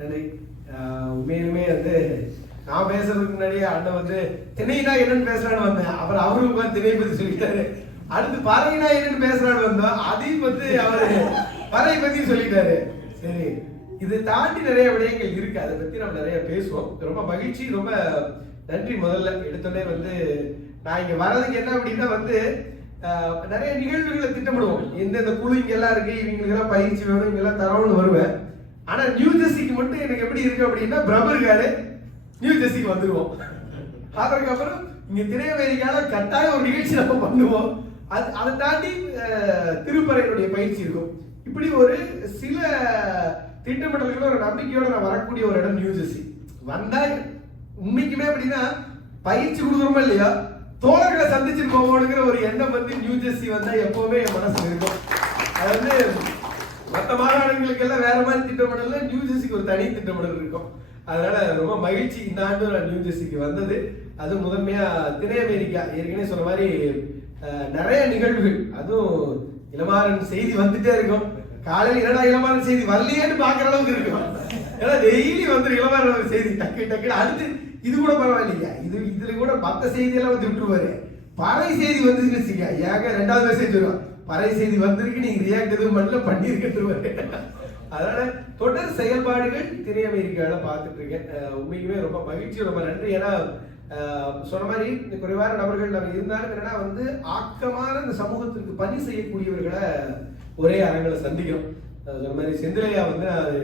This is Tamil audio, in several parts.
நன்றி உண்மையிலுமே வந்து நான் பேசுறதுக்கு முன்னாடியே அண்ணன் வந்து திணைனா என்னன்னு பேசுறான்னு வந்தேன். அப்புறம் அவரும் உட்கார்ந்து திணை பத்தி சொல்லிட்டாரு. அடுத்து பறையினா என்னன்னு பேசுறான்னு வந்தோம். அதையும் வந்து அவரு பறை பத்தி சொல்லிட்டாரு. சரி இது தாண்டி நிறைய விடயங்கள் இருக்கு. அதை பத்தி நம்ம நிறைய பேசுவோம். ரொம்ப மகிழ்ச்சி ரொம்ப நன்றி முதல்ல. எடுத்தோடனே வந்து நான் இங்க வர்றதுக்கு என்ன அப்படின்னா வந்து நிறைய நிகழ்வுகளை திட்டமிடுவோம். எந்தெந்த குழு இங்கெல்லாம் இருக்கு இவங்களுக்கு எல்லாம் பயிற்சி வேணும் இங்கெல்லாம் எல்லாம் வருவேன். ஆனா நியூ ஜெர்சி மட்டும் எனக்கு எப்படி இருக்கு அப்படின்னா பிரபர்காரு நியூ ஜெர்சிக்கு வந்துருவோம். அதற்கப்புறம் இங்க திரையமேரிக்கால கட்டாயம் ஒரு நிகழ்ச்சி நம்ம பண்ணுவோம். அது அதை தாண்டி திருப்பறையினுடைய பயிற்சி இருக்கும். இப்படி ஒரு சில திட்டமிடல்களோட ஒரு நம்பிக்கையோட நான் வரக்கூடிய ஒரு இடம் நியூ ஜெர்சி வந்தா உண்மைக்குமே அப்படின்னா பயிற்சி கொடுக்குறோமோ இல்லையா? தோழர்களை சந்திச்சிருக்கோமோங்கிற ஒரு எண்ணம் வந்து நியூ ஜெர்சி வந்தா எப்பவுமே என் மனசுல இருக்கும். அது வந்து மற்ற மாகாணங்களுக்கு எல்லாம் வேற மாதிரி திட்டமிடல நியூ ஜெர்சிக்கு ஒரு தனி திட்டமிடல் இருக்கும். அதனால ரொம்ப மகிழ்ச்சி இந்த ஆண்டு நான் நியூ ஜெர்சிக்கு வந்தது. அது முதன்மையா திரை அமெரிக்கா ஏற்கனவே சொன்ன மாதிரி நிறைய நிகழ்வுகள். அதுவும் இளமாறன் செய்தி வந்துட்டே இருக்கும். காலையில் என்னடா இளமாறன் செய்தி வரலையேன்னு பாக்குற அளவுக்கு இருக்கும். ஏன்னா டெய்லி வந்து இளமாறன் செய்தி டக்கு டக்கு அடுத்து இது கூட பரவாயில்லைங்க. இது இதுல கூட மற்ற செய்தி எல்லாம் வந்து விட்டுருவாரு. பறை செய்தி வந்துச்சுன்னு வச்சுக்க ஏங்க ரெண்டாவது மெசேஜ் வரும். பறை செய்தி வந்திருக்கு நீங்க ரியாக்ட் எதுவும் பண்ணல பண்ணிருக்கட்டுருவாரு அதனால தொடர் செயல்பாடுகள் திரையமெரிக்கால பார்த்துட்டு இருக்கேன் உண்மைக்குமே ரொம்ப மகிழ்ச்சி ரொம்ப நன்றி. ஏன்னா சொன்ன மாதிரி இந்த குறைவான நபர்கள் நம்ம இருந்தாலும் என்னன்னா வந்து ஆக்கமான இந்த சமூகத்திற்கு பணி செய்யக்கூடியவர்களை ஒரே அரங்கில் சந்திக்கிறோம். சொன்ன மாதிரி செந்திலையா வந்து அது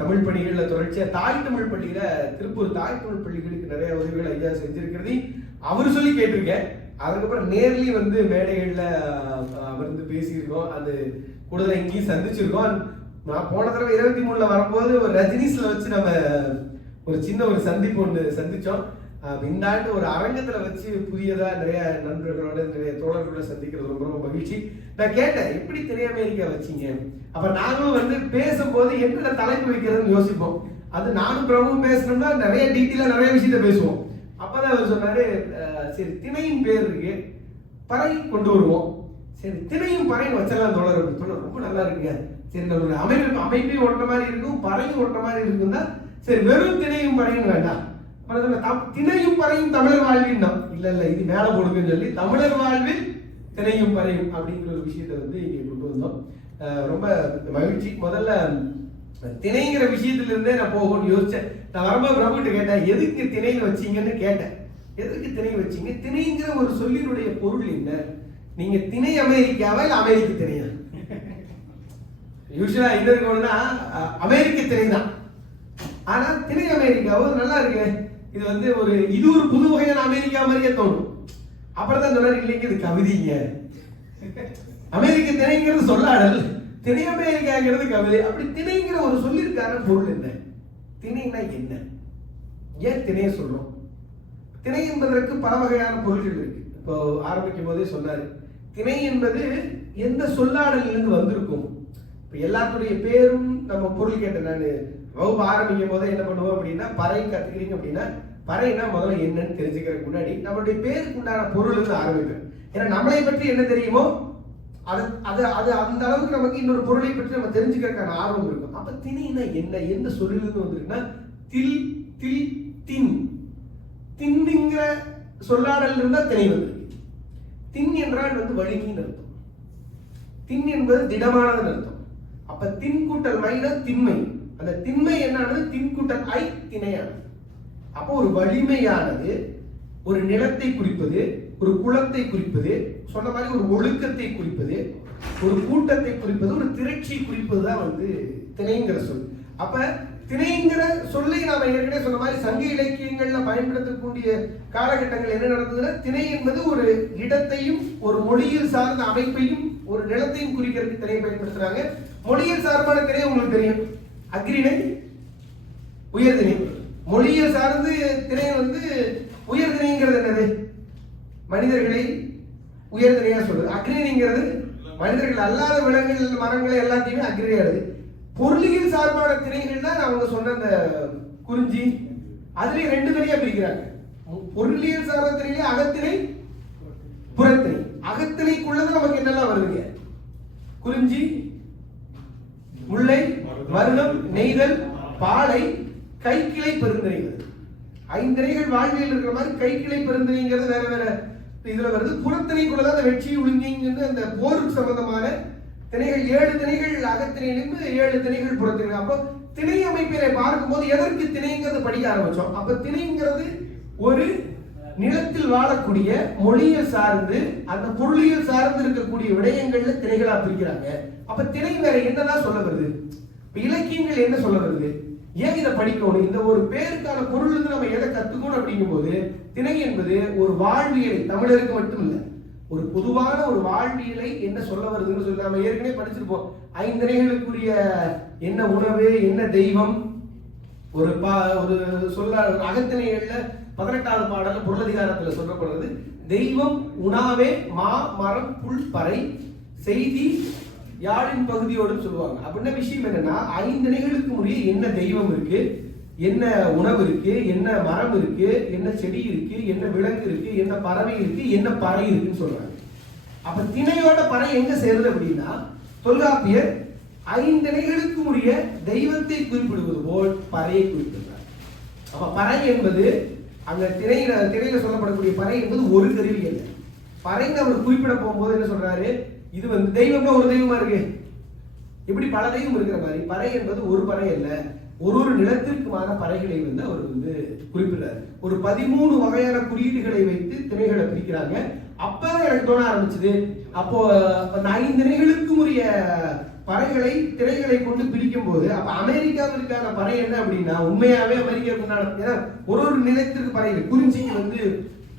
தமிழ் பணிகளில் தொடர்ச்சியாக தாய் தமிழ் பள்ளியில திருப்பூர் தாய் தமிழ் பள்ளிகளுக்கு நிறைய உதவிகள் ஐயா செஞ்சிருக்கிறதையும் அவர் சொல்லி கேட்டிருக்கேன். அதுக்கப்புறம் நேர்லி வந்து மேடைகளில் வந்து பேசியிருக்கோம். அது கூடுதல் எங்கேயும் சந்திச்சிருக்கோம். நான் போன தடவை இருபத்தி மூணுல வரும்போது ஒரு ரஜினிஸ்ல வச்சு நம்ம ஒரு சின்ன ஒரு சந்திப்பு ஒன்று சந்திச்சோம். இந்த ஆண்டு ஒரு அரங்கத்துல வச்சு புதியதா நிறைய நண்பர்களோட நிறைய தோழர்களோட சந்திக்கிறது ரொம்ப ரொம்ப மகிழ்ச்சி. நான் கேட்டேன் எப்படி தெரிய அமெரிக்கா வச்சீங்க? அப்ப நாங்களும் வந்து பேசும்போது என்ன தலைப்பு வைக்கிறதுன்னு யோசிப்போம். அது நானும் பிரபுவும் பேசணும்னா நிறைய டீட்டெயிலா நிறைய விஷயத்த பேசுவோம். அப்பதான் அவர் சொன்னாரு சரி திணையின் பேர் இருக்கு. பறை கொண்டு வருவோம். சரி திணையும் பறையும் வச்சிடலாம் தோழர் அப்படின்னு தோழர் ரொம்ப நல்லா இருக்குங்க. சரி நம்மளுடைய அமைப்பு அமைப்பையும் ஒட்ட மாதிரி இருக்கும் பறையும் ஓட்டுற மாதிரி இருக்குன்னா சரி வெறும் திணையும் பறையும் வேண்டாம். தம்- திணையும் பறையும் தமிழர் வாழ்வின் தான். இல்ல இல்ல இது மேல போடுங்கன்னு சொல்லி தமிழர் வாழ்வில் திணையும் பறையும் அப்படிங்கிற ஒரு விஷயத்தை வந்து இங்க கொண்டு வந்தோம். ரொம்ப மகிழ்ச்சி. முதல்ல திணைங்கிற விஷயத்துல இருந்தே நான் போகணும்னு யோசிச்சேன். நான் வரும்போது பிரபுகிட்ட கேட்டேன் எதுக்கு திணைன்னு வச்சீங்கன்னு? கேட்டேன். எதுக்கு திணை வச்சீங்க? திணைங்கிற ஒரு சொல்லினுடைய பொருள் என்ன? நீங்க திணை அமெரிக்காவா இல்ல அமெரிக்க திணையா? யூஸ்வலா என்ன இருக்கணும்னா அமெரிக்க திணை தான். ஆனா திணை அமெரிக்காவோ நல்லா இருக்கு. இது வந்து ஒரு இது ஒரு புது வகையான அமெரிக்கா மாதிரியே தோணும். அப்புறம் தான் சொன்னாரு இல்லைங்க இது கவிதைங்க. அமெரிக்க திணைங்கிறது சொல்லாடல். திணை அமெரிக்காங்கிறது கவிதை அப்படி திணைங்கிற ஒரு சொல்லியிருக்கான பொருள் என்ன? திணைனா என்ன? ஏன் திணைய சொல்றோம்? திணை என்பதற்கு பல வகையான பொருள்கள் இருக்கு. இப்போ ஆரம்பிக்கும் போதே சொன்னாரு. திணை என்பது எந்த சொல்லாடலிருந்து வந்திருக்கும்? இப்போ எல்லாத்துடைய பேரும் நம்ம பொருள் கேட்டேன் நான் வகுப்பு ஆரம்பிக்கும் போதே என்ன பண்ணுவோம் அப்படின்னா பறை கத்துக்கிறீங்க அப்படின்னா பறைனா முதல்ல என்னன்னு தெரிஞ்சுக்கிறதுக்கு முன்னாடி நம்மளுடைய பேருக்கு உண்டான பொருள் வந்து ஆரம்பிப்பேன். ஏன்னா நம்மளை பற்றி என்ன தெரியுமோ அது அது அது அந்த அளவுக்கு நமக்கு இன்னொரு பொருளை பற்றி நம்ம தெரிஞ்சுக்கிறதுக்கான ஆர்வம் இருக்கும். அப்ப திணினா என்ன? எந்த சொல்லிலிருந்து வந்திருக்குன்னா தில் தில் தின். தின்னுங்கிற சொல்லாடல் இருந்தா திணை வந்திருக்கு. தின் என்றால் வந்து வலிமைன்னு அர்த்தம். தின் என்பது திடமானதுன்னு அர்த்தம். அப்ப தின் கூட்டல் மைனா திண்மை. அந்த திண்மை என்னானது? தின் கூட்டல் ஐ திணையானது. அப்போ ஒரு வலிமையானது ஒரு நிலத்தை குறிப்பது ஒரு குளத்தை குறிப்பது சொன்ன மாதிரி ஒரு ஒழுக்கத்தை குறிப்பது ஒரு கூட்டத்தை குறிப்பது ஒரு திரட்சியை குறிப்பது தான் வந்து திணைங்கிற சொல். அப்ப திணைங்கிற சொல்லை நாம ஏற்கனவே சொன்ன மாதிரி சங்க இலக்கியங்கள்ல பயன்படுத்தக்கூடிய காலகட்டங்கள் என்ன நடந்ததுன்னா திணை என்பது ஒரு இடத்தையும் ஒரு மொழியில் சார்ந்த அமைப்பையும் ஒரு நிலத்தையும் குறிக்கிறதுக்கு திணையை பயன்படுத்துறாங்க. மொழியில் சார்பான திணை உங்களுக்கு தெரியும். அக்ரிணை உயர்திணை மொழியை சார்ந்து திணை வந்து உயர்திணைங்கிறது என்னது? மனிதர்களை உயர்நிலையா சொல்லுது அக்ரிணிங்கிறது மனிதர்கள் அல்லாத விலங்குகள் மரங்கள் எல்லாத்தையுமே அக்ரியாடுது பொருளியல் சார்பான திணைகள் தான் அவங்க சொன்ன அந்த குறிஞ்சி. அதுலயும் ரெண்டு தனியா பிரிக்கிறாங்க. பொருளியல் சார்ந்த திணையிலே அகத்திணை புறத்திணை. அகத்திணைக்குள்ளதான் நமக்கு என்னெல்லாம் வருதுங்க? குறிஞ்சி முல்லை மருதம் நெய்தல் பாலை கைக்கிளை பெருந்திணைகள். ஐந்திணைகள் வாழ்வியல் இருக்கிற மாதிரி கைக்கிளை பெருந்திணைங்கிறது வேற வேற இதுல வருது புறத்திணைக்குள்ள தான் அந்த வெற்றி ஒழுங்கிங்கிறது அந்த போருக்கு சம்பந்தமான திணைகள் ஏழு திணைகள் அகத்திணையிலிருந்து ஏழு திணைகள் புறத்திணை அப்போ திணை அமைப்பினை பார்க்கும்போது எதற்கு திணைங்கிறது படிக்க ஆரம்பிச்சோம். அப்ப திணைங்கிறது ஒரு நிலத்தில் வாழக்கூடிய மொழியை சார்ந்து அந்த பொருளியல் சார்ந்து இருக்கக்கூடிய விடயங்கள்ல திணைகளா பிரிக்கிறாங்க. அப்ப திணை வேற என்னதான் சொல்ல வருது? இலக்கியங்கள் என்ன சொல்ல வருது? ஏன் இதை படிக்கணும்? இந்த ஒரு பேருக்கான பொருள் நம்ம எதை கத்துக்கணும் அப்படிங்கும்போது திணை என்பது ஒரு வாழ்வியலை தமிழருக்கு மட்டும் ஒரு பொதுவான ஒரு வாழ்வியலை என்ன சொல்ல வருதுன்னு சொல்லி நம்ம ஏற்கனவே படிச்சிருப்போம். ஐந்திரைகளுக்குரிய என்ன உணவு என்ன தெய்வம்? ஒரு பா ஒரு சொல்ல அகத்திணைகள்ல பதினெட்டாவது பாடல பொருளதிகாரத்துல சொல்லப்படுறது தெய்வம் உணாவே மா மரம் புல் பறை செய்தி யாழின் பகுதியோடு சொல்லுவாங்க. அப்படின்ன விஷயம் என்னன்னா ஐந்திணைகளுக்கு முறையே என்ன தெய்வம் இருக்கு? என்ன உணவு இருக்கு என்ன மரம் இருக்கு என்ன செடி இருக்கு என்ன விலங்கு இருக்கு என்ன பறவை இருக்கு என்ன பறை இருக்குன்னு சொல்றாங்க. அப்ப திணையோட பறை எங்க சேருது அப்படின்னா தொல்காப்பியர் ஐந்திணைகளுக்கு உரிய தெய்வத்தை குறிப்பிடுவது போல் பறையை குறிப்பிடுறார் அப்ப பறை என்பது அந்த திரையில திரையில சொல்லப்படக்கூடிய பறை என்பது ஒரு கருவி அல்ல. பறைங்க அவர் குறிப்பிட போகும்போது என்ன சொல்றாரு? இது வந்து தெய்வம்னா ஒரு தெய்வமா இருக்கு. இப்படி பல தெய்வம் இருக்கிற மாதிரி பறை என்பது ஒரு பறை அல்ல. ஒரு ஒரு நிலத்திற்குமான பறைகளை வந்து அவர் வந்து குறிப்பிடுறாரு. ஒரு பதிமூணு வகையான குறியீடுகளை வைத்து திணைகளை பிரிக்கிறாங்க. அப்ப எனக்கு தோண ஆரம்பிச்சது. அப்போ அந்த ஐந்து நிலைகளுக்கும் உரிய பறைகளை திரைகளை கொண்டு பிரிக்கும் போது அப்ப அமெரிக்காவிற்கான பறை என்ன அப்படின்னா உண்மையாவே அமெரிக்காவுக்குண்டான ஏன்னா ஒரு ஒரு நிலத்திற்கு பறை குறிஞ்சிக்கு வந்து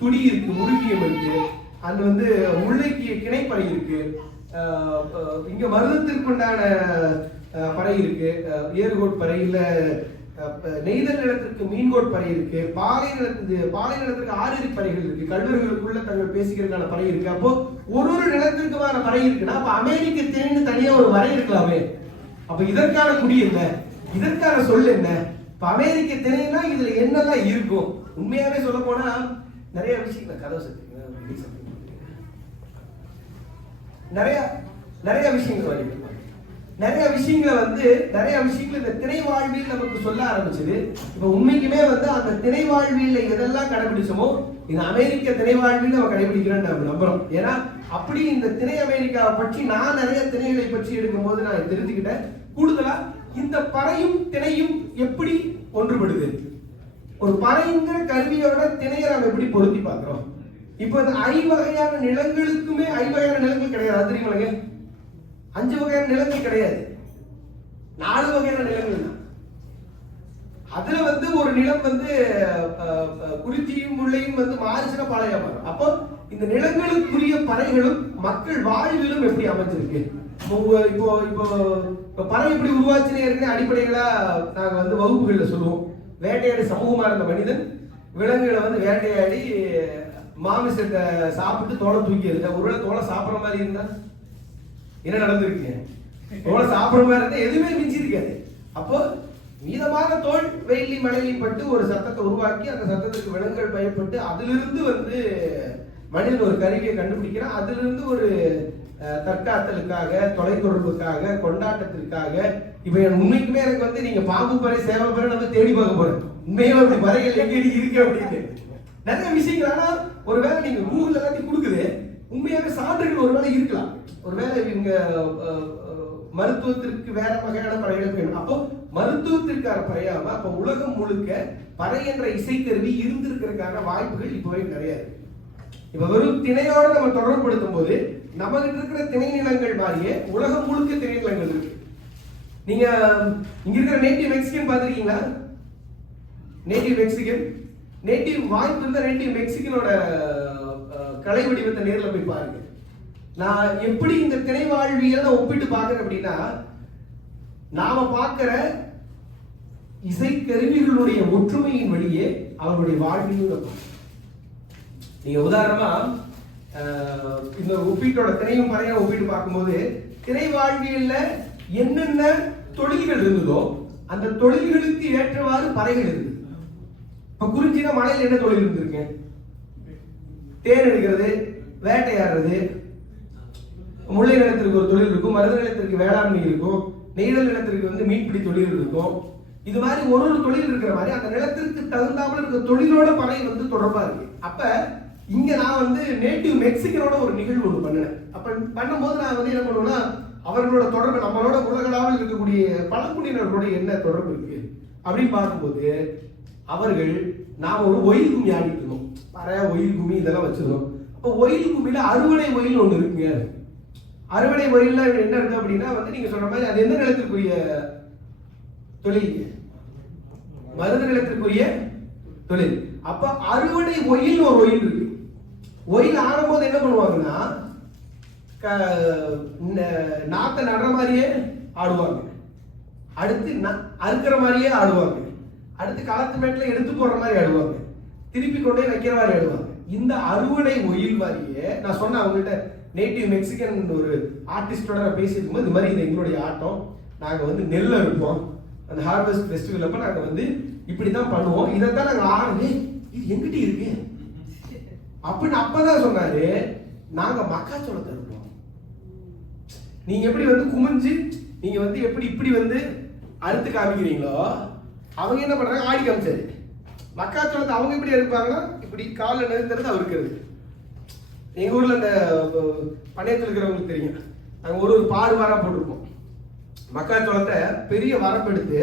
துடி இருக்கு முருகியம் இருக்கு அது வந்து முல்லைக்கு கிணைப்பறை இருக்கு இங்க மருதத்திற்குண்டான பறை இருக்கு. அஹ், ஏறுகோட் பறை நெய்தல் நிலத்திற்கு மீன்கோட் பறை இருக்கு. பாலை நிலத்து பாலை நிலத்திற்கு ஆறு பறைகள் இருக்கு. கல்வர்களுக்குள்ள தங்கள் பேசிக்கிறதுக்கான பறை இருக்கு. அப்போ ஒரு ஒரு நிலத்திற்குமான பறை இருக்குன்னா அப்ப அமெரிக்க தேன்னு தனியா ஒரு வரை இருக்கலாமே. அப்ப இதற்கான குடி என்ன? இதற்கான சொல் என்ன? இப்ப அமெரிக்க திணைனா இதுல என்னெல்லாம் இருக்கும்? உண்மையாவே சொல்ல போனா நிறைய விஷயங்கள் கதவு சத்து நிறைய நிறைய விஷயங்கள் வருது நிறைய விஷயங்களை வந்து நிறைய விஷயங்கள் இந்த திரை வாழ்வியல் நமக்கு சொல்ல ஆரம்பிச்சது. இப்ப உண்மைக்குமே வந்து அந்த திரை வாழ்வியல்ல எதெல்லாம் கடைபிடிச்சோமோ இந்த அமெரிக்க திரை வாழ்வியல் நம்ம கடைபிடிக்கிறோம் நம்புறோம். ஏன்னா அப்படி இந்த திரை அமெரிக்காவை பற்றி நான் நிறைய திரைகளை பற்றி எடுக்கும் போது நான் தெரிஞ்சுக்கிட்டேன். கூடுதலா இந்த பறையும் திணையும் எப்படி ஒன்றுபடுது? ஒரு பறைங்கிற கருவியோட திணையை நம்ம எப்படி பொருத்தி பார்க்கிறோம்? இப்போ இந்த ஐவகையான நிலங்களுக்குமே ஐவகையான நிலங்கள் கிடையாது. அது அஞ்சு வகையான நிலங்கள் கிடையாது. நாலு வகையான நிலங்கள் தான். அதுல வந்து ஒரு நிலம் வந்து குறிச்சியும் முள்ளையும் வந்து மாறிச்சின பாளையம் மாறும் அப்போ இந்த நிலங்களுக்குரிய பறைகளும் மக்கள் வாழ்விலும் எப்படி அமைஞ்சிருக்கு? இப்போ இப்போ இப்போ இப்போ பறை எப்படி உருவாச்சுன்னு ஏற்கனவே அடிப்படைகளா நாங்கள் வந்து வகுப்புகளில் சொல்லுவோம். வேட்டையாடி சமூகமா இருந்த மனிதன் விலங்குகளை வந்து வேட்டையாடி மாமிசத்தை சாப்பிட்டு தோலை தூக்கி இருந்தேன் ஒருவேளை தோலை சாப்பிட்ற மாதிரி இருந்தால் என்ன நடந்திருக்கு? தோலை சாப்பிடுற மாதிரி இருந்தா எதுவுமே மிஞ்சி இருக்காது அப்போ மீதமான தோல் வெயிலி மலையில் பட்டு ஒரு சத்தத்தை உருவாக்கி அந்த சத்தத்துக்கு விலங்குகள் பயப்பட்டு அதிலிருந்து வந்து மனிதன் ஒரு கருவியை கண்டுபிடிக்கிறான். அதிலிருந்து ஒரு தற்காத்தலுக்காக தொலைத்தொடர்புக்காக கொண்டாட்டத்திற்காக இப்ப என் உண்மைக்குமே எனக்கு வந்து நீங்க பாம்பு பறை சேவை பறை நம்ம தேடி பார்க்க போறேன். உண்மையில அப்படி பறைகள் எங்கடி இருக்கு அப்படின்னு நிறைய விஷயங்கள். ஆனா ஒருவேளை நீங்க கூகுள் எல்லாத்தையும் கொடுக்குது. உண்மையாவே சான்றுகள் ஒருவேளை இருக்கலாம். ஒருவேளை இவங்க மருத்துவத்திற்கு வேற வகையான பறைகள் வேணும். அப்போ மருத்துவத்திற்கான பறையாம அப்போ உலகம் முழுக்க பறை என்ற இசைக்கருவி இருந்திருக்கிறதுக்கான வாய்ப்புகள் இப்போ வரைக்கும் நிறைய இருக்கு. இப்ப வெறும் திணையோட நம்ம தொடர்புபடுத்தும் போது நம்ம கிட்ட இருக்கிற திணை நிலங்கள் மாதிரியே உலகம் முழுக்க திணை நிலங்கள் இருக்கு. நீங்க இங்க இருக்கிற நேட்டிவ் மெக்சிகன் பார்த்துருக்கீங்களா? நேட்டிவ் மெக்சிகன் நேட்டிவ் வாய்ப்பு இருந்தால் நேட்டிவ் மெக்சிகனோட கலை வடிவத்தை நேரில் போய் பாருங்க. நான் எப்படி இந்த திரை வாழ்வியல் நான் ஒப்பிட்டு பார்க்குறேன் அப்படின்னா நாம பார்க்கிற இசைக்கருவிகளுடைய ஒற்றுமையின் வழியே அவருடைய வாழ்வியும் நீங்க உதாரணமா இந்த ஒப்பீட்டோட திரையும் பறையும் ஒப்பிட்டு பார்க்கும்போது திரை வாழ்வியல்ல என்னென்ன தொழில்கள் இருந்ததோ அந்த தொழில்களுக்கு ஏற்றவாறு பறைகள் இருந்தது. இப்ப குறிஞ்சினா மலையில என்ன தொழில் இருந்திருக்கு தேர் எடுக்கிறது வேட்டையாடுறது முல்லை நிலத்திற்கு ஒரு தொழில் இருக்கும் மருத நிலத்திற்கு வேளாண்மை இருக்கும் நெய்தல் நிலத்திற்கு வந்து மீன்பிடி தொழில் இருக்கும். இது மாதிரி ஒரு ஒரு தொழில் இருக்கிற மாதிரி அந்த நிலத்திற்கு தகுந்தாமல் இருக்கிற தொழிலோட பறை வந்து தொடர்பா இருக்கு. அப்ப இங்க நான் வந்து நேட்டிவ் மெக்சிகனோட ஒரு நிகழ்வு ஒன்று பண்ணினேன். அப்ப பண்ணும்போது நான் வந்து என்ன பண்ணுவேன்னா அவர்களோட தொடர்பு நம்மளோட உலகளாவில் இருக்கக்கூடிய பழங்குடியினர்களோட என்ன தொடர்பு இருக்கு? அப்படின்னு பார்க்கும்போது அவர்கள் நாம ஒரு ஒயில் கும்மி ஆடிட்டு இருந்தோம் பறைய ஒயில் கும்மி இதெல்லாம் வச்சிருக்கோம் அப்போ ஒயில் கும்மியில் அறுவடை ஒயில் ஒன்று இருக்குங்க. அறுவடை ஒயிலில் என்ன இருக்கு அப்படின்னா வந்து நீங்கள் சொல்கிற மாதிரி அது எந்த நிலத்திற்குரிய தொழில்? மருந்து நிலத்திற்குரிய தொழில். அப்போ அறுவடை ஒயில் ஒரு ஒயில் இருக்கு. ஒயில் ஆடும்போது என்ன பண்ணுவாங்கன்னா க- நாத்தை நடுற மாதிரியே ஆடுவாங்க. அடுத்து அறுக்கிற மாதிரியே ஆடுவாங்க. அடுத்து களத்து மேட்டில் எடுத்து போடுற மாதிரி ஆடுவாங்க. திருப்பி கொண்டே வைக்கிற மாதிரி ஆடுவாங்க இந்த அறுவடை ஒயில் மாதிரியே நான் சொன்னேன் அவங்கள்ட்ட நேட்டிவ் மெக்சிகன் ஒரு ஆர்டிஸ்டோட நான் பேசியிருக்கும் போது இது மாதிரி இது எங்களுடைய ஆட்டம். நாங்கள் வந்து நெல் அறுப்போம். அந்த ஹார்வெஸ்ட் ஃபெஸ்டிவல் அப்போ நாங்கள் வந்து இப்படி தான் பண்ணுவோம். இதை தான் நாங்கள் ஆடுவே இது எங்கிட்ட இருக்கு? அப்படின்னு அப்பதான் சொன்னாரு. நாங்க மக்காச்சோளத்தை இருப்போம் நீங்க எப்படி வந்து குமிஞ்சு நீங்க வந்து எப்படி இப்படி வந்து அறுத்து காமிக்கிறீங்களோ அவங்க என்ன பண்றாங்க? ஆடி காமிச்சாரு. மக்காச்சோளத்தை அவங்க எப்படி இருப்பாங்கன்னா இப்படி காலில் அவருக்கு அவருக்கிறது எங்க ஊர்ல அந்த அஹ், இருக்கிறவங்களுக்கு தெரியும். நாங்க ஒரு ஒரு பாடு வாரா போட்டிருப்போம். மக்காச்சோளத்தை பெரிய வரப்பு எடுத்து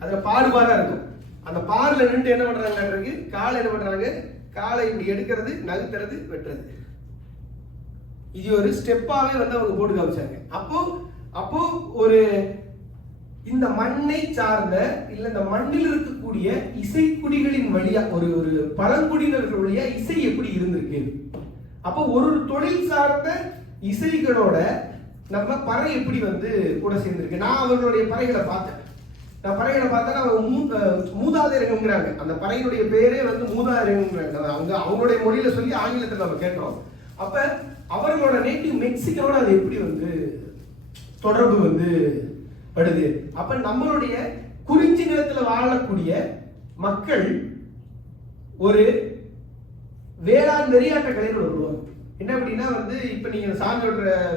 அதுல பாடு பாரா இருக்கும். அந்த பாடுல நின்று என்ன பண்றாங்க காலை என்ன பண்றாங்க? காலை இப்படி எடுக்கிறது நகுத்துறது வெட்டுறது. இது ஒரு ஸ்டெப்பாவே வந்து அவங்க போட்டு காமிச்சாங்க. அப்போ அப்போ ஒரு இந்த மண்ணை சார்ந்த இல்ல இந்த மண்ணில் இருக்கக்கூடிய இசைக்குடிகளின் வழியா ஒரு ஒரு பழங்குடியினர்கள் வழியா இசை எப்படி இருந்திருக்கு? அப்போ ஒரு ஒரு தொழில் சார்ந்த இசைகளோட நம்ம பறை எப்படி வந்து கூட சேர்ந்திருக்கு? நான் அவர்களுடைய பறைகளை பார்த்தேன். நான் பறைகளை பார்த்தா அவங்க மூ- அந்த பறையினுடைய பேரே வந்து மூதாதையரங்கிறாங்க அவங்க அவங்களுடைய மொழியில சொல்லி ஆங்கிலத்தில் நம்ம கேட்டோம் அப்ப அவர்களோட நேட்டிவ் மெக்சிகோட அது எப்படி வந்து தொடர்பு வந்து படுது. அப்ப நம்மளுடைய குறிஞ்சி நிலத்துல வாழக்கூடிய மக்கள் ஒரு வேளாண் வெறியாட்ட கலையில் வருவாங்க என்ன அப்படின்னா வந்து இப்ப நீங்க சாமி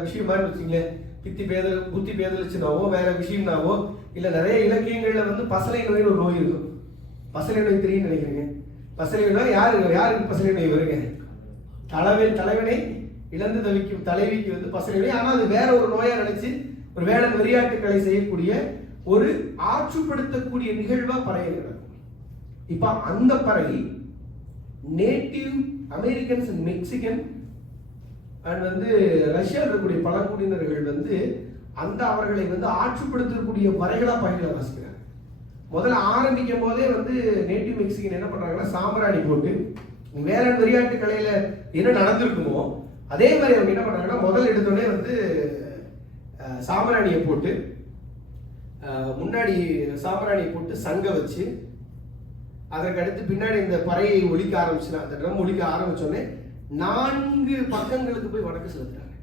விஷயம் மாதிரி வச்சுங்களேன் பித்தி பேதல் புத்தி பேதலிச்சுனாவோ வேற விஷயம்னாவோ இல்ல நிறைய இலக்கியங்கள்ல வந்து பசலை நோய் ஒரு நோய் இருக்கும். பசலை நோய் தெரியும் நினைக்கிறேங்க. பசலை நோய் யாரு யாருக்கு பசலை நோய் வருங்க? தலைவன் தலைவனை இழந்து தவிக்கும் தலைவிக்கு வந்து பசலை நோய். ஆனா அது வேற ஒரு நோயா நினைச்சு ஒரு வேளாண் விளையாட்டுகளை செய்யக்கூடிய ஒரு ஆற்றுப்படுத்தக்கூடிய நிகழ்வா பறைய நடக்கும் இப்ப அந்த பறை native Americans and Mexican and வந்து ரஷ்யாவில் இருக்கக்கூடிய பழங்குடியினர்கள் வந்து அந்த அவர்களை வந்து ஆற்றுப்படுத்தக்கூடிய வரைகளா பயில வாசிக்கிறாங்க. முதல்ல ஆரம்பிக்கும் போதே வந்து நேட்டிவ் மெக்சிகன் என்ன பண்றாங்கன்னா சாம்பிராணி போட்டு வேளாண் விளையாட்டு கலையில என்ன நடந்திருக்குமோ அதே மாதிரி அவங்க என்ன பண்றாங்கன்னா முதல் எடுத்தோடனே வந்து சாம்பிராணியை போட்டு முன்னாடி சாம்பிராணியை போட்டு சங்க வச்சு அதற்கு அடுத்து பின்னாடி இந்த பறையை ஒழிக்க ஆரம்பிச்சுனா அந்த ட்ரம் ஒழிக்க ஆரம்பிச்சோடனே நான்கு பக்கங்களுக்கு போய் வடக்கு செலுத்துறாங்க.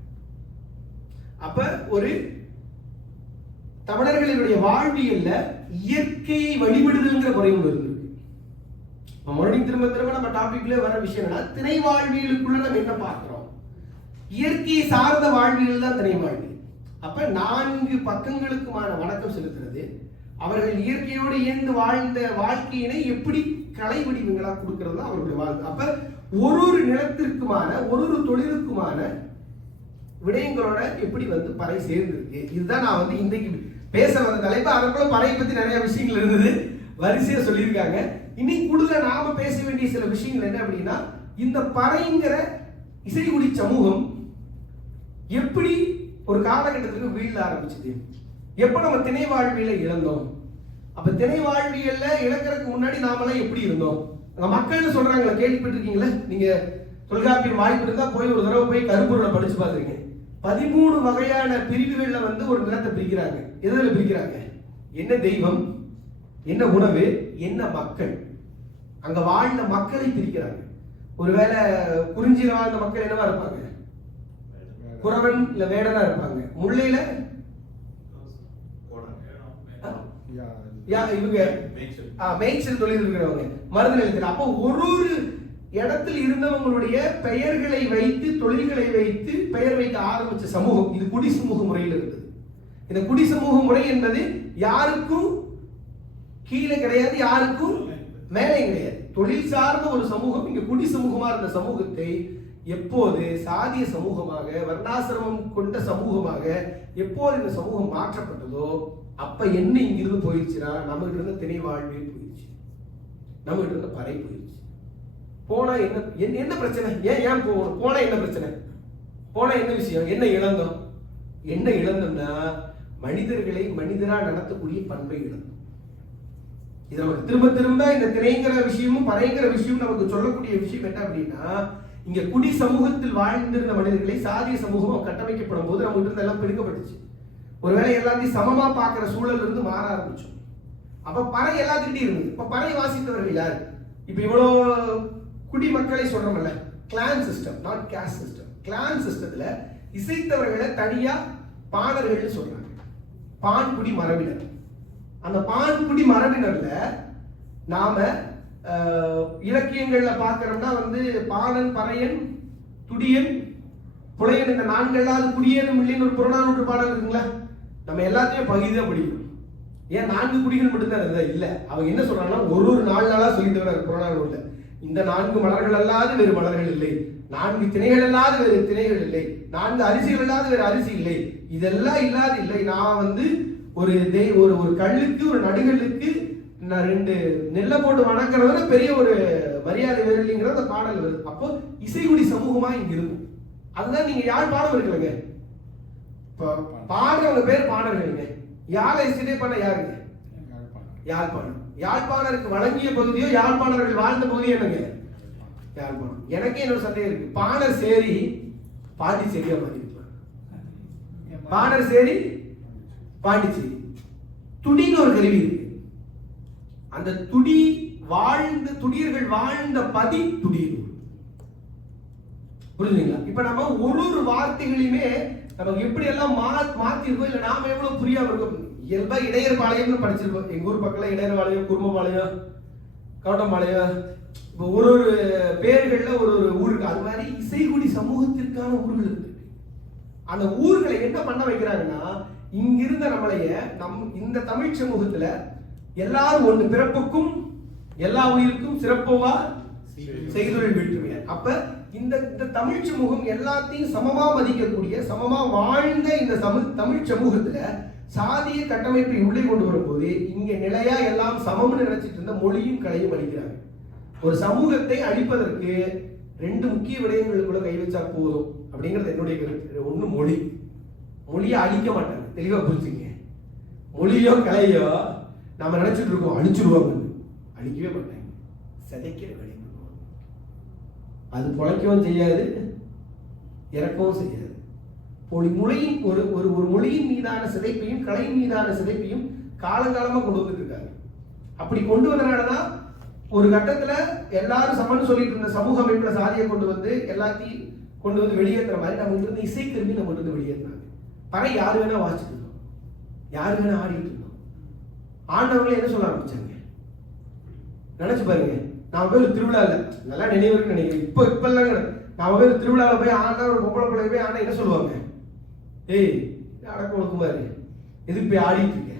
அப்ப ஒரு தமிழர்களினுடைய வாழ்வியல்ல இயற்கையை வழிபடுதல்ங்கிற முறை ஒன்று இருந்திருக்கு. நம்ம மறுபடியும் திரும்ப திரும்ப நம்ம டாபிக்ல வர விஷயம் என்னன்னா திணை வாழ்வியலுக்குள்ள நம்ம என்ன பார்க்கிறோம்? இயற்கையை சார்ந்த வாழ்வியல் தான் திணை வாழ்வியல் அப்ப நான்கு பக்கங்களுக்குமான வணக்கம் செலுத்துறது. அவர்கள் இயற்கையோடு இயந்து வாழ்ந்த வாழ்க்கையினை எப்படி கலை வடிவங்களா கொடுக்கறது தான் அவர்களுடைய வாழ்க்கை. அப்ப ஒரு ஒரு நிலத்திற்குமான ஒரு ஒரு தொழிலுக்குமான விடயங்களோட எப்படி வந்து பறை சேர்ந்திருக்கு. இதுதான் நான் வந்து இன்னைக்கு பேச வந்த தலைப்பு. அதற்குள்ள பறையை பத்தி நிறைய விஷயங்கள் இருந்தது. வரிசையா சொல்லியிருக்காங்க. இன்னைக்கு கூடுதல நாம பேச வேண்டிய சில விஷயங்கள் என்ன அப்படின்னா இந்த பறைங்கிற இசைகுடி சமூகம் எப்படி ஒரு காலகட்டத்துக்கு வீழ்ல ஆரம்பிச்சது. எப்ப நம்ம திணை வாழ்வியல இழந்தோம்? அப்ப திணை வாழ்வியல்ல இழக்கிறதுக்கு முன்னாடி நாமெல்லாம் எப்படி இருந்தோம்? அங்க மக்கள்னு சொல்றாங்களே கேள்விப்பட்டிருக்கீங்களா? நீங்க தொல்காப்பியம் வாய்ப்பு இருந்தா போய் ஒரு தடவை போய் கருப்பூர்ல படிச்சு பாத்துருங்க பதிமூணு வகையான பிரிவுகள்ல வந்து ஒரு நிலத்தை பிரிக்கிறாங்க. எதுல பிரிக்கிறாங்க? என்ன தெய்வம்? என்ன உணவு? என்ன மக்கள்? அங்க வாழ்ந்த மக்களை பிரிக்கிறாங்க. ஒருவேளை குறிஞ்சியில வாழ்ந்த மக்கள் என்னவா இருப்பாங்க? குறவன் இல்ல வேடனா இருப்பாங்க. முல்லையில? யா இவங்க. ஆ, மேய்ச்சல் தொழில் இருக்கிறவங்க மருந்து நிலையத்தில் அப்போ ஒரு ஒரு இடத்தில் இருந்தவங்களுடைய பெயர்களை வைத்து தொழில்களை வைத்து பெயர் வைக்க ஆரம்பிச்ச சமூகம் இது குடி சமூக முறையில் இருந்தது. இந்த குடி சமூக முறை என்பது யாருக்கும் கீழே கிடையாது யாருக்கும் மேலே கிடையாது. தொழில் சார்ந்த ஒரு சமூகம் இங்க குடி சமூகமா இருந்த சமூகத்தை எப்போது சாதிய சமூகமாக வர்ணாசிரமம் கொண்ட சமூகமாக எப்போது இந்த சமூகம் மாற்றப்பட்டதோ அப்ப என்ன இங்கிருந்து போயிடுச்சுன்னா நம்மகிட்ட இருந்த திணை வாழ்வே போயிடுச்சு நம்மகிட்ட இருந்த பறை போயிடுச்சு போனா என்ன என்ன- என்ன பிரச்சனை? ஏன் ஏன் போகணும்? போனா என்ன பிரச்சனை? போனா என்ன விஷயம்? என்ன இழந்தோம்? என்ன இழந்தோம்னா மனிதர்களை மனிதரா நடத்தக்கூடிய பண்பை இழந்தோம். இதை திரும்ப திரும்ப இந்த திரைங்கிற விஷயமும் பறைங்கிற விஷயமும் நமக்கு சொல்லக்கூடிய விஷயம் என்ன அப்படின்னா இங்க குடி சமூகத்தில் வாழ்ந்திருந்த மனிதர்களை சாதிய சமூகம் கட்டமைக்கப்படும் போது அவங்க இருந்து எல்லாம் பெருக்கப்பட்டுச்சு ஒருவேளை எல்லாத்தையும் சமமா பார்க்கிற சூழல் இருந்து மாற ஆரம்பிச்சோம். அப்ப பறை எல்லாத்துக்கிட்டையும் இருந்தது. இப்ப பறை வாசித்தவர்கள் யாரு? இப்ப இவ்வளோ குடிமக்களை சொல்றோம்ல clan system not caste system clan சிஸ்டத்துல இசைத்தவர்களை தனியா பாடல்கள்னு சொல்றாங்க. பான்குடி மரபினர். அந்த பான்குடி மரபினர்ல நாம இலக்கியங்கள்ல பார்க்கறோம்னா வந்து பாணன் பறையன் துடியன் புலையன் இந்த நான்கெல்லாம் குடியேனும் இல்லைன்னு ஒரு புறநானூற்று பாடல் இருக்குங்களா? நம்ம எல்லாத்தையும் பகுதிதான் படிக்கணும் ஏன் நான்கு குடிகள் மட்டும்தான் இல்லை? அவங்க என்ன சொல்றாங்கன்னா ஒரு ஒரு நாலு நாளா சொல்லிட்டு வர புறநானூறுல இந்த நான்கு மலர்கள் அல்லாது வேறு மலர்கள் இல்லை. நான்கு திணைகள் அல்லாது வேறு திணைகள் இல்லை. நான்கு அரிசிகள் அல்லாது வேறு அரிசி இல்லை. இதெல்லாம் இல்லாது இல்லை. நான் வந்து ஒரு தெய் ஒரு ஒரு கல்லுக்கு ஒரு நடுகளுக்கு நான் ரெண்டு நெல்லை போட்டு வணங்குறதுல பெரிய ஒரு மரியாதை வேறு இல்லைங்கிற அந்த பாடல் வருது. அப்போ இசைக்குடி சமூகமா இங்க இருக்கும். அதுதான் நீங்க யாழ் பாடம் இருக்கலங்க பாடுறவங்க பேர் பாடல்களுங்க. யாழை இசைட்டே பண்ண யாருங்க? யாழ்ப்பாணம். யாழ்ப்பாணருக்கு வழங்கிய பகுதியோ யாழ்ப்பாணர்கள் வாழ்ந்த பகுதியோ என்னங்க? யாழ்ப்பாணம். எனக்கே இன்னொரு சந்தேகம் இருக்கு. பாணர் சேரி பாண்டிச்சேரியா மாறி இருக்கலாம் பாணர் சேரி பாண்டிச்சேரி துடின்னு ஒரு கருவி இருக்கு. அந்த துடி வாழ்ந்த துடியர்கள் வாழ்ந்த பதி துடியர் புரிஞ்சுங்களா? இப்ப நம்ம ஒரு ஒரு வார்த்தைகளையுமே நம்ம எப்படி எல்லாம் மா மாத்திருக்கோம் இல்ல நாம எவ்வளவு புரியாம இருக்கோம்? இயல்பா இடையர் பாளையம்னு படிச்சிருக்கோம். எங்க ஊர் பக்கம் இடையர் பாளையம் குருமபாளையம் கவட்டம்பாளையம் இப்போ ஒரு ஒரு பேர்கள்ல ஒரு ஒரு ஊருக்கு அது மாதிரி இசைக்குடி சமூகத்திற்கான ஊர்கள் இருக்கு. அந்த ஊர்களை என்ன பண்ண வைக்கிறாங்கன்னா இங்கிருந்த நம்மளைய நம் இந்த தமிழ் சமூகத்துல எல்லாரும் ஒன்று பிறப்புக்கும் எல்லா உயிருக்கும் சிறப்புவா செய்தொழில் வேற்றுமையார். அப்ப இந்த இந்த தமிழ் சமூகம் எல்லாத்தையும் சமமா மதிக்கக்கூடிய சமமா வாழ்ந்த இந்த தமிழ் தமிழ் சமூகத்துல சாதிய கட்டமைப்பை உள்ளே கொண்டு வரும்போது இங்க நிலையா எல்லாம் சமம்னு நினைச்சிட்டு இருந்த மொழியும் கலையும் அளிக்கிறாங்க ஒரு சமூகத்தை அழிப்பதற்கு ரெண்டு முக்கிய விடயங்களுக்குள்ள கை வச்சா போதும் அப்படிங்கிறது என்னுடைய கருத்து. ஒண்ணு மொழி. மொழியை அழிக்க மாட்டாங்க. தெளிவா புரிஞ்சுங்க மொழியோ கலையோ நம்ம நினைச்சிட்டு இருக்கோம் அழிச்சிருவாங்க அழிக்கவே மாட்டாங்க. சிதைக்கிற வேலை பண்ணுவாங்க அது பொழைக்கவும் செய்யாது இறக்கவும் செய்யாது. ஒரு மொழியின் ஒரு ஒரு ஒரு மொழியின் மீதான சிதைப்பையும் கலையின் மீதான சிதைப்பையும் காலங்காலமா கொண்டு வந்துட்டு இருக்காங்க அப்படி கொண்டு வந்தனாலதான் ஒரு கட்டத்துல எல்லாரும் சமன்னு சொல்லிட்டு இருந்த சமூக அமைப்புல சாதியை கொண்டு வந்து எல்லாத்தையும் கொண்டு வந்து வெளியேற்றுற மாதிரி நம்ம இருந்து இசைக்கருவி நம்ம வந்து வெளியேற்றினாங்க பறை யாரு வேணா வாசிட்டு இருந்தோம் யாரு வேணா ஆடிட்டு ஆண்டவங்களே என்ன சொல்ல ஆரம்பிச்சாங்க? நினைச்சு பாருங்க. நான் போய் ஒரு திருவிழா இல்ல. நல்லா நினைவு நினைக்கிறேன். இப்போ இப்ப எல்லாம் நான் போய் ஒரு திருவிழாவில் போய் ஆண்டா ஒரு பொம்பளை பிள்ளை போய் ஆண்டா என்ன சொல்லுவாங்க? ஏய் அடக்க ஒழுக்குமாரு எதுக்கு போய் ஆடிட்டு இருக்க?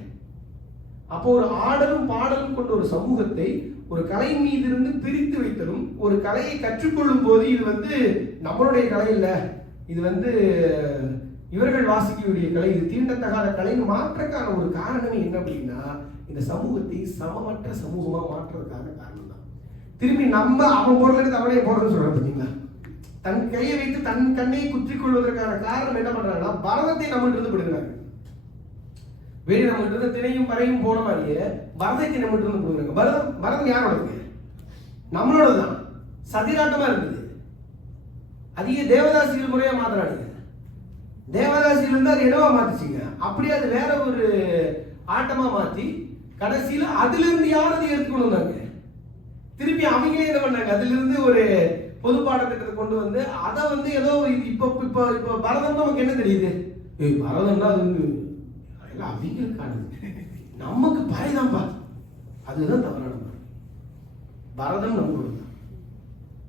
அப்போ ஒரு ஆடலும் பாடலும் கொண்ட ஒரு சமூகத்தை ஒரு கலை மீது இருந்து பிரித்து வைத்தலும் ஒரு கலையை கற்றுக்கொள்ளும் போது இது வந்து நம்மளுடைய கலை இல்ல. இது வந்து இவர்கள் வாசிக்கக்கூடிய கலை. இது தீண்டத்தகாத கலைன்னு மாற்றக்கான ஒரு காரணமே என்ன அப்படின்னா இந்த சமூகத்தை சமமற்ற சமூகமாக மாற்றுறதுக்கான காரணம் தான் திரும்பி நம்ம அவன் பொருள் அவனே போடுறதுன்னு சொல்றான் பார்த்தீங்களா? தன் கையை வைத்து தன் கண்ணையை குத்திக் கொள்வதற்கான காரணம் என்ன பண்றாங்கன்னா பரதத்தை நம்மகிட்ட இருந்து போடுறாங்க வெளியே நம்மகிட்ட இருந்து திணையும் பறையும் போன மாதிரியே பரதத்தை நம்மகிட்ட இருந்து பிடுங்குறாங்க பரதம் பரதம் யாரோடது? நம்மளோட தான் சதிராட்டமா இருக்குது. அதிக தேவதாசிகள் முறையா மாத்திராடிங்க தேவதாசிகள் இருந்து அது என்னவா மாத்திச்சிங்க? அப்படியே அது வேற ஒரு ஆட்டமா மாத்தி கடைசியில அதுல இருந்து யாரது எடுத்துக்கொண்டு வந்தாங்க திருப்பி அவங்களே என்ன பண்ணாங்க? அதுல இருந்து ஒரு பொது பாடத்திட்டத்தை கொண்டு வந்து அதை வந்து ஏதோ இது இப்போ இப்போ இப்போ பரதம் நமக்கு என்ன தெரியுது? ஏய் பரதம்னா அது வந்து அவங்களுக்கானது நமக்கு பறைதான்ப்பா அதுதான் தவறான பரதம் நம்மளோட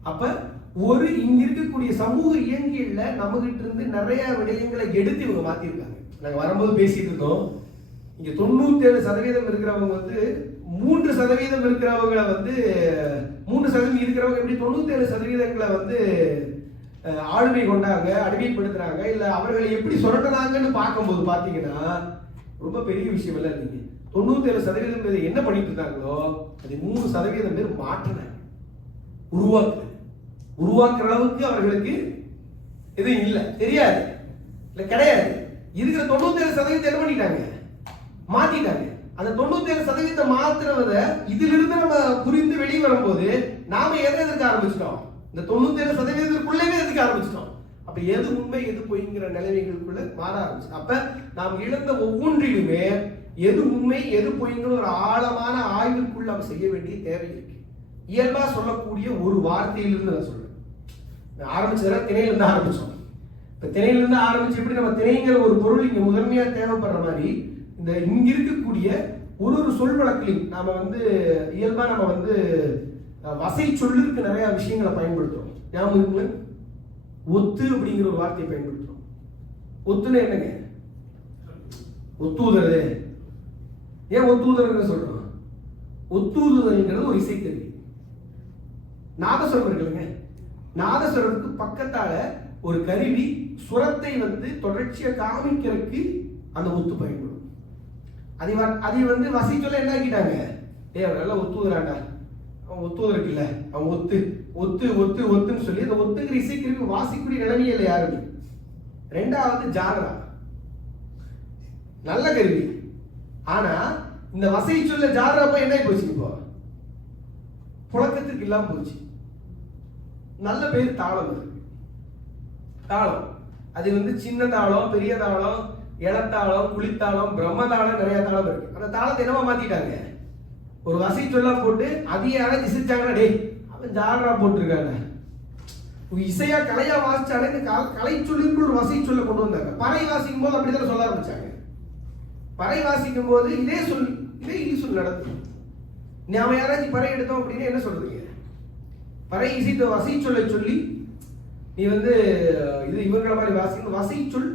அப்ப ஒரு இங்க இருக்கக்கூடிய சமூக இயங்கியல்ல நம்ம கிட்ட இருந்து நிறைய விடயங்களை எடுத்து இவங்க மாத்திருக்காங்க. நாங்க வரும்போது பேசிட்டு இருந்தோம். இங்க தொண்ணூத்தேழு சதவீதம் இருக்கிறவங்க வந்து மூன்று சதவீதம் இருக்கிறவங்களை வந்து மூன்று சதவீதம் இருக்கிறவங்க எப்படி தொண்ணூத்தேழு சதவீதங்களை வந்து ஆளுமை கொண்டாங்க அடிமைப்படுத்துறாங்க இல்ல அவர்களை எப்படி சுரண்டுறாங்கன்னு பார்க்கும்போது பாத்தீங்கன்னா ரொம்ப பெரிய விஷயம் எல்லாம் இல்லைங்க தொண்ணூத்தேழு சதவீதம் பேர் என்ன பண்ணிட்டு இருந்தாங்களோ அது மூணு சதவீதம் பேர் மாற்றினாங்க உருவாக்கு உருவாக்குற அளவுக்கு அவர்களுக்கு எதுவும் இல்லை. தெரியாது. இல்ல கிடையாது. இருக்கிற தொண்ணூத்தேழு சதவீதம் என்ன பண்ணிட்டாங்க? மாத்திட்டாங்க. அந்த தொண்ணூத்தேழு சதவீதம் மாத்துறத இதிலிருந்து நம்ம புரிந்து வெளியே வரும்போது நாம எதை எதிர்க்க ஆரம்பிச்சிட்டோம்? இந்த தொண்ணூத்தேழு சதவீதத்துக்குள்ளேயே எதிர்க்க ஆரம்பிச்சிட்டோம். அப்ப எது உண்மை எது பொய்ங்கிற நிலைமைகளுக்குள்ள மாற ஆரம்பிச்சு அப்ப நாம் இழந்த ஒவ்வொன்றிலுமே எது உண்மை எது பொய்ங்கிற ஒரு ஆழமான ஆய்வுக்குள்ள அவன் செய்ய வேண்டிய தேவை இருக்கு. இயல்பா சொல்லக்கூடிய ஒரு வார்த்தையிலிருந்து நான் சொல்றேன். நான் ஆரம்பிச்சதுல திணையிலிருந்து ஆரம்பிச்சோம். இப்ப திணையிலிருந்து ஆரம்பிச்சு எப்படி நம்ம திணைங்கிற ஒரு பொருள் இங்க முதன்மையா தேவைப்படுற மாதிரி இந்த இங்க இருக்கக்கூடிய ஒரு ஒரு சொல் வழக்கிலையும் நாம வந்து இயல்பா நம்ம வந்து வசை சொல்லிருக்கு நிறைய விஷயங்களை பயன்படுத்துறோம். ஞாபகம் ஒத்து அப்படிங்கிற ஒரு வார்த்தையை பயன்படுத்துறோம். ஒத்துன்னு என்னங்க? ஒத்துதல். ஏன் ஒத்துதல்னு சொல்றோம்? ஒத்துதல்ங்கிறது ஒரு இசைக்கருவி. நாதஸ்வரம் இருக்குல்லங்க. நாதஸ்வரத்துக்கு பக்கத்தால ஒரு கருவி சுரத்தை வந்து தொடர்ச்சியை காமிக்கிறதுக்கு அந்த ஒத்து பயன்படும் அதை வ- அதை வந்து வசை சொல்ல என்ன ஆக்கிட்டாங்க? ஏ அவன் நல்லா ஒத்துதுறாண்டா அவன் ஒத்துவதற்கு இல்லை அவன் ஒத்து ஒத்து ஒத்து ஒத்துன்னு சொல்லி அந்த ஒத்துங்கிற இசைக்கருவி வாசிக்கூடிய நிலைமையே இல்லை யாருமே. ரெண்டாவது ஜானரா. நல்ல கருவி. ஆனா இந்த வசை சொல்ல ஜாரா போய் என்ன ஆகி போச்சு இப்போ? புழக்கத்துக்கு இல்லாம போச்சு. நல்ல பேர் தாளம் இருக்கு தாளம். அது வந்து சின்ன தாளம் பெரிய தாளம் இளத்தாளம் குளித்தாளம் பிரம்மதாளம் நிறைய தாளம் இருக்கு. அந்த தாளத்தை என்னவா மாத்திட்டாங்க? ஒரு வசி சொல்லா போட்டு அதையே யாராவது இசைச்சாங்கன்னா டேய் அவன் ஜாகரா போட்டிருக்காங்க இசையா கலையா வாசிச்சாலே இந்த கலை சொல்லுக்கு ஒரு வசை சொல்ல கொண்டு வந்தாங்க. பறை வாசிக்கும் போது அப்படிதான் சொல்ல ஆரம்பிச்சாங்க. பறை வாசிக்கும் போது இதே சொல் இதே இனி சொல் நடக்கும் நாம யாராச்சும் பறை எடுத்தோம் அப்படின்னு என்ன சொல்றீங்க? பறை இசைத்த வசை சொல்ல சொல்லி நீ வந்து இது இவர்களை மாதிரி வாசிக்கணும் வசை சொல்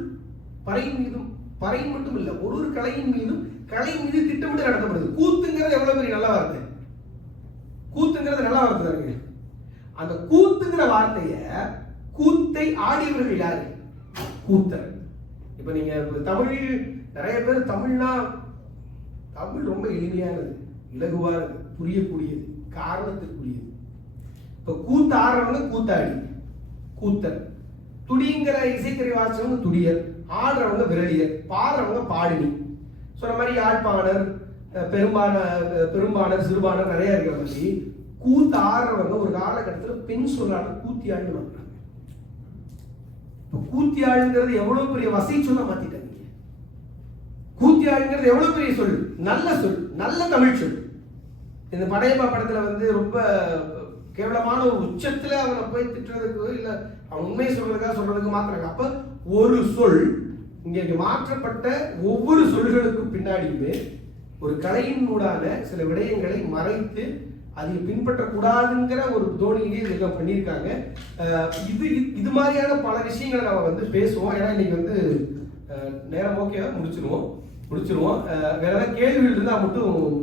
பறையின் மீதும் பறை மட்டும் இல்ல ஒரு ஒரு கலையின் மீதும் கலை மீது திட்டமிட்டு நடத்தப்படுது. கூத்துங்கிறது எவ்வளவு பெரிய நல்ல வார்த்தை? கூத்துங்கிறது நல்ல வார்த்தை தானுங்க அந்த கூத்துங்கிற வார்த்தைய கூத்தை ஆடியவர்கள் யாரு? கூத்தர். இப்ப நீங்க தமிழ் நிறைய பேர் தமிழ்னா தமிழ் ரொம்ப எளிமையானது இலகுவானது புரியக்கூடியது காரணத்துக்குரியது இப்ப கூத்து ஆடுறவங்க கூத்தாடி கூத்தர். துடிங்கிற இசைக்கறி வாசிச்சவங்க துடியர். ஆடுறவங்க விரலியர் பாடுறவங்க பாடினி. சொன்ன மாதிரி யாழ்ப்பாணர் அஹ் பெரும்பான அஹ் சிறுபானர் நிறைய இருக்கிற மாதிரி கூத்து ஆடுறவங்க ஒரு காலகட்டத்தில் பெண் சொல்லாட கூத்தியாள்னு வந்தாங்க இப்போ கூத்தியாளுங்கிறது எவ்வளவு பெரிய வசை சொல்ல மாத்திட்டாங்க. கூத்தியாளுங்கிறது எவ்வளவு பெரிய சொல்? நல்ல சொல் நல்ல தமிழ் சொல். இந்த படையப்பா படத்துல வந்து ரொம்ப கேவலமான ஒரு உச்சத்துல அவனை போய் திட்டுறதுக்கு இல்ல அவன் உண்மையை சொல்றதுக்காக சொல்றதுக்கு மாத்திரம் அப்ப ஒரு சொல் இங்கே மாற்றப்பட்ட ஒவ்வொரு சொல்களுக்கும் பின்னாடியுமே ஒரு கலையின் ஊடாக சில விடயங்களை மறைத்து அதை பின்பற்றக்கூடாதுங்கிற ஒரு தோணியிலேயே இதெல்லாம் பண்ணியிருக்காங்க. இது இது- இது மாதிரியான பல விஷயங்களை நம்ம வந்து பேசுவோம். ஏன்னா இன்னைக்கு வந்து நேரம் ஓகேவா முடிச்சிருவோம். முடிச்சிருவோம். வேற ஏதாவது கேள்விகள் இருந்தால் மட்டும்